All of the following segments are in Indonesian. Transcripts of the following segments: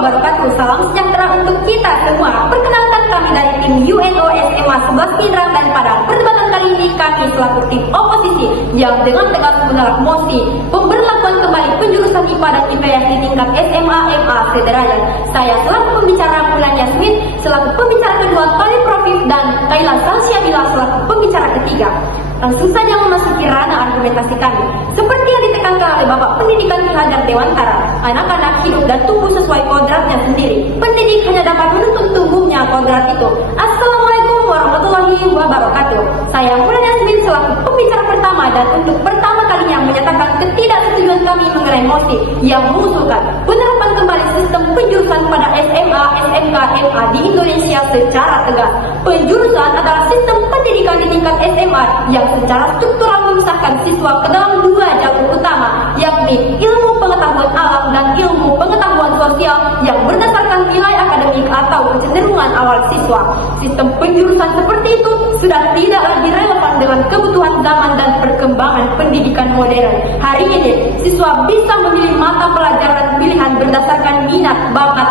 wabarakatuh. Salam sejahtera untuk kita semua. Perkenalkan kami dari tim UNO SMA 11 Pindrang dan Padang. Perdebatan kali ini kami selaku tim oposisi yang dengan tegas menolak mosi pemberlakuan kembali penjurusan IPA dan IPS di tingkat SMA MA Sederaya. Saya selaku pembicara Mulan Yasmin, selaku pembicara kedua Tali Profif dan Kaila Salsiabila selaku pembicara ketiga. Langsung saja memasuki ranah argumentasi kami. Seperti yang ditekankan oleh Bapak Pendidikan Ki Hajar Dewantara, anak-anak hidup dan tumbuh sesuai kodratnya sendiri. Pendidik hanya dapat menuntun tumbuhnya kodrat itu. Assalamualaikum warahmatullahi wabarakatuh. Saya Mulan Yasmin selaku pembicara pertama dan untuk pertama kalinya menyatakan ketidaksetujuan kami mengenai mosi yang mengusulkan penerapan kembali sistem penjurusan pada SMA, SMK, MA di Indonesia secara tegas. Penjurusan adalah sistem pendidikan di tingkat SMA yang secara struktural memisahkan siswa ke dalam dua jalur utama, yakni ilmu pengetahuan alam dan ilmu pengetahuan sosial yang berdasarkan nilai akademik atau kecenderungan awal siswa. Sistem penjurusan seperti itu sudah tidak lagi relevan dengan kebutuhan zaman dan perkembangan pendidikan modern. Hari ini, siswa bisa memilih mata pelajaran pilihan berdasarkan minat, bakat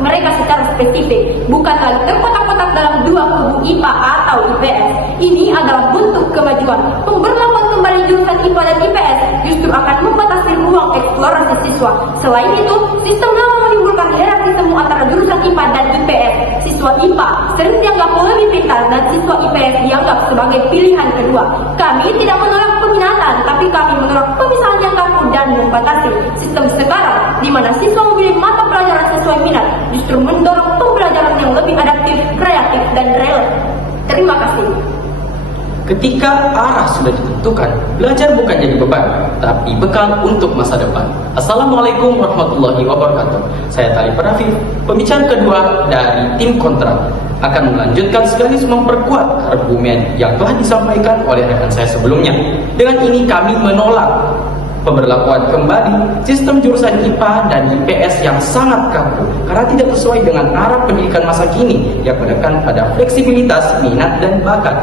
mereka secara spesifik, bukan lagi terkotak-kotak dalam dua kubu IPA atau IPS. Ini adalah bentuk kemajuan. Pemberlakuan kembali jurusan IPA dan IPS justru akan membatasi ruang eksplorasi siswa. Selain itu, sistem lama menimbulkan hierarki semu antara jurusan IPA dan IPS. Siswa IPA sering dianggap lebih pintar dan siswa IPS dianggap sebagai pilihan kedua. Kami tidak menolak peminatan, tapi kami menolak pemisahan yang kaku dan membatasi. Sistem sekarang, di mana siswa memilih mata pelajaran sesuai minat, justru mendorong pembelajaran yang lebih adaptif, kreatif, dan relevan. Terima kasih. Ketika arah sudah ditentukan, belajar bukan jadi beban, tapi bekal untuk masa depan. Assalamualaikum warahmatullahi wabarakatuh. Saya Tali Profif, pembicara kedua dari tim kontra, akan melanjutkan sekaligus memperkuat argumen yang telah disampaikan oleh rekan saya sebelumnya. Dengan ini kami menolak pemberlakuan kembali sistem jurusan IPA dan IPS yang sangat kaku karena tidak sesuai dengan arah pendidikan masa kini yang menekan pada fleksibilitas, minat, dan bakat.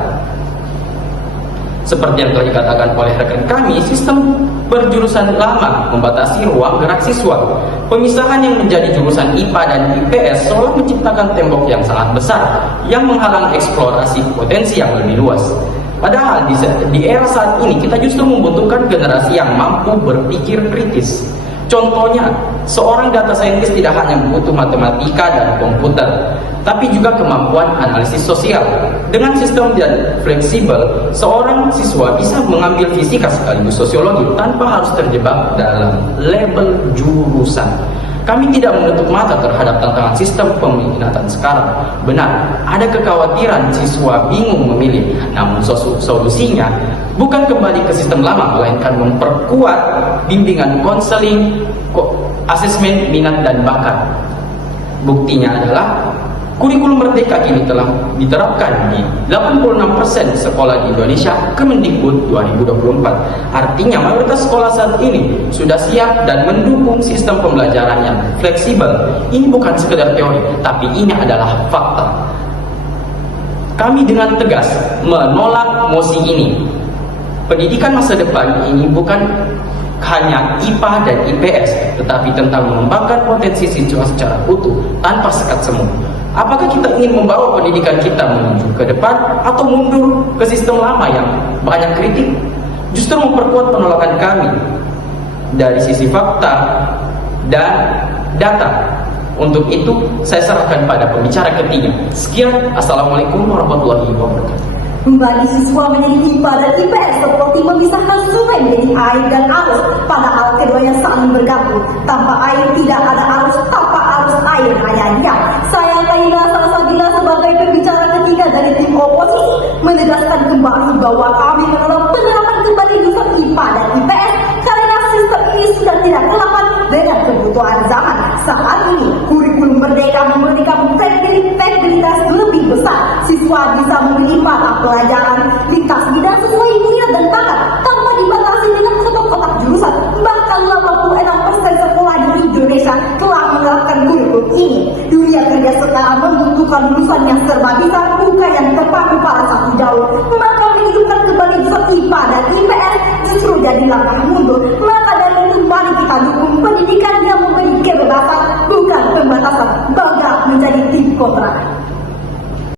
Seperti yang telah dikatakan oleh rekan kami, sistem berjurusan lama membatasi ruang gerak siswa. Pemisahan yang menjadi jurusan IPA dan IPS seolah menciptakan tembok yang sangat besar yang menghalang eksplorasi potensi yang lebih luas. Padahal di era saat ini kita justru membutuhkan generasi yang mampu berpikir kritis. Contohnya, seorang data scientist tidak hanya butuh matematika dan komputer, tapi juga kemampuan analisis sosial. Dengan sistem yang fleksibel, seorang siswa bisa mengambil fisika sekaligus sosiologi tanpa harus terjebak dalam label jurusan. Kami tidak menutup mata terhadap tantangan sistem peminatan sekarang. Benar, ada kekhawatiran siswa bingung memilih, namun solusinya bukan kembali ke sistem lama, melainkan memperkuat bimbingan konseling, asesmen minat dan bakat. Buktinya adalah kurikulum Merdeka kini telah diterapkan di 86% sekolah di Indonesia Kemendikbud 2024. Artinya mayoritas sekolah saat ini sudah siap dan mendukung sistem pembelajaran yang fleksibel. Ini bukan sekedar teori, tapi ini adalah fakta. Kami dengan tegas menolak mosi ini. Pendidikan masa depan ini bukan hanya IPA dan IPS, tetapi tentang mengembangkan potensi siswa secara utuh tanpa sekat semu. Apakah kita ingin membawa pendidikan kita menuju ke depan atau mundur ke sistem lama yang banyak kritik? Justru memperkuat penolakan kami dari sisi fakta dan data. Untuk itu, saya serahkan pada pembicara ketiga. Sekian, Assalamualaikum warahmatullahi wabarakatuh. Membagi siswa menjadi IPA dan IPS seperti memisahkan sungai menjadi air dan arus, padahal keduanya saling bergabung. Tanpa air tidak ada arus, tanpa arus air hanya dia. Saya Kaila Salsiabila sebagai pembicara ketiga dari tim oposisi menegaskan kembali bahwa kami menolak penerapan kembali jurusan IPA dan IPS karena sistem ini sudah tidak relevan dengan kebutuhan zaman. Saat ini kurikulum Merdeka memberikan fleksibilitas lebih besar. Siswa bisa memilih mata pelajaran lintas bidang sesuai minat dan bakat tanpa dibatasi dengan kotak-kotak jurusan. Bahkan 86% sekolah di Indonesia telah menerapkan kurikulum ini. Dunia kerja sekarang membutuhkan lulusan yang serba bisa, bukan yang terpaku pada satu jalur. Maka menghidupkan kembali jurusan IPA dan IPS justru jadi langkah mundur. Maka dari itu mari kita dukung pendidikan yang memberi kebebasan, bukan pembatasan. kota.